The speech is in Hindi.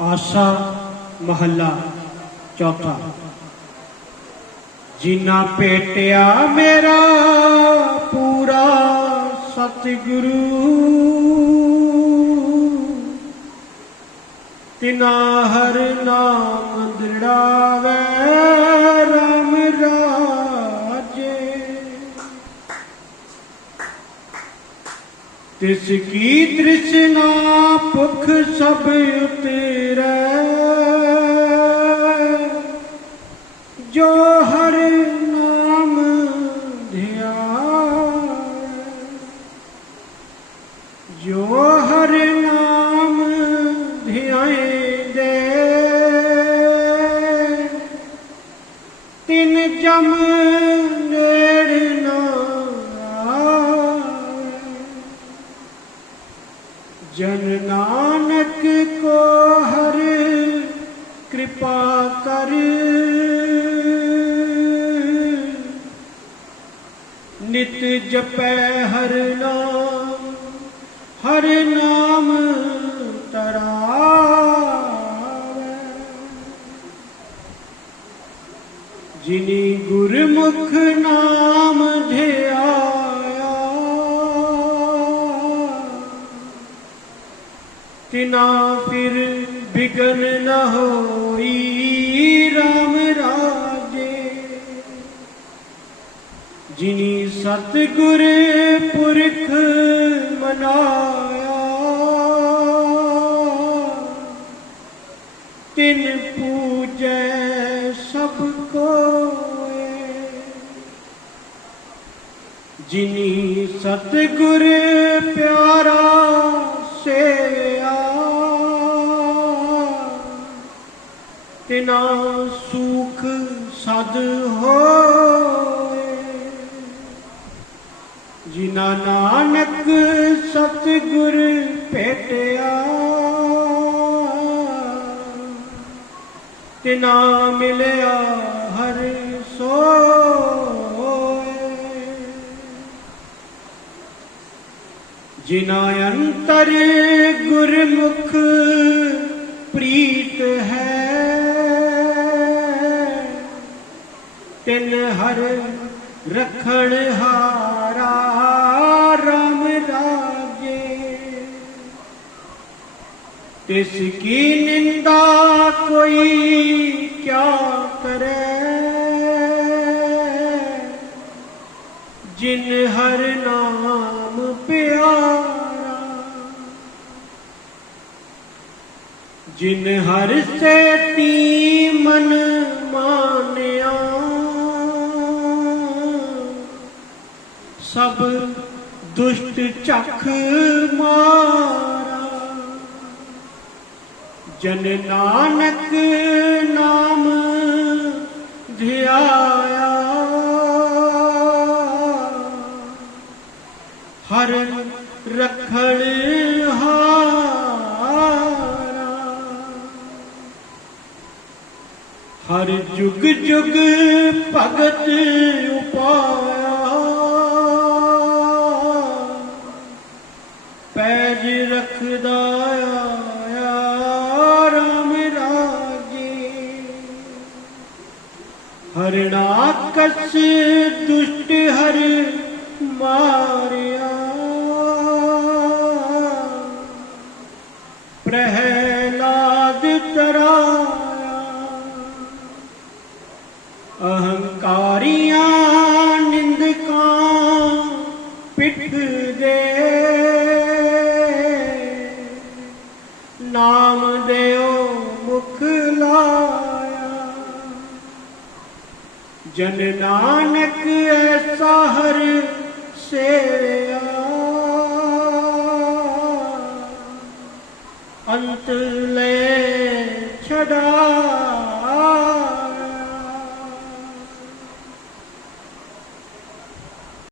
ਆਸਾ ਮਹੱਲਾ ਚੌਥਾ। ਜਿਨਾ ਭੇਟਿਆ ਮੇਰਾ ਪੂਰਾ ਸਤਿਗੁਰੂ ਤਿਨਾ ਹਰ ਨਾਮ ਦ੍ਰਿੜਾਵੇ तिसकी तृष्णा पुख सब उतर। जो हर नाम ध्यान जो हर नाम ध्याए दे। तिन जम चित जपै हर नाम हर नाम तरा जिनी गुरमुख नाम ध्याया, तिना फिर बिगन न होई राम। ਜਿਨੀ ਸਤਿਗੁਰ ਪੁਰਖ ਮਨਾਇਆ। ਤਿਨ ਪੂਜੈ ਸਭ ਕੋਏ ਜਿਨੀ ਸਤਿਗੁਰ ਪਿਆਰਾ ਸੇਵਿਆ। ਤਿਨਾ ਸੁਖ ਸਦ ਹੋਏ जिना नानक सतगुर भेटिया। तिना मिलया हर सो जिना अंतर गुरमुख प्रीत है। तिन हर रखण हारा किसकी निंदा कोई क्या करे? जिन हर नाम प्यारा, जिन हर से ती मन मानिया, सब दुष्ट चख मा ਜਨ ਨਾਨਕ ਨਾਮ ਧਿਆਇਆ। ਹਰ ਰਖਣ ਹਾਰਾ। ਹਰ ਜੁਗ ਜੁਗ ਭਗਤ ਉਪਾਇਆ हरणाकस दुष्ट हर मारिया। प्रहलाद तरा अहंकारिया निंदका पिट दे। नाम देव जन नानक ऐसा हर से अंत ले छड़ा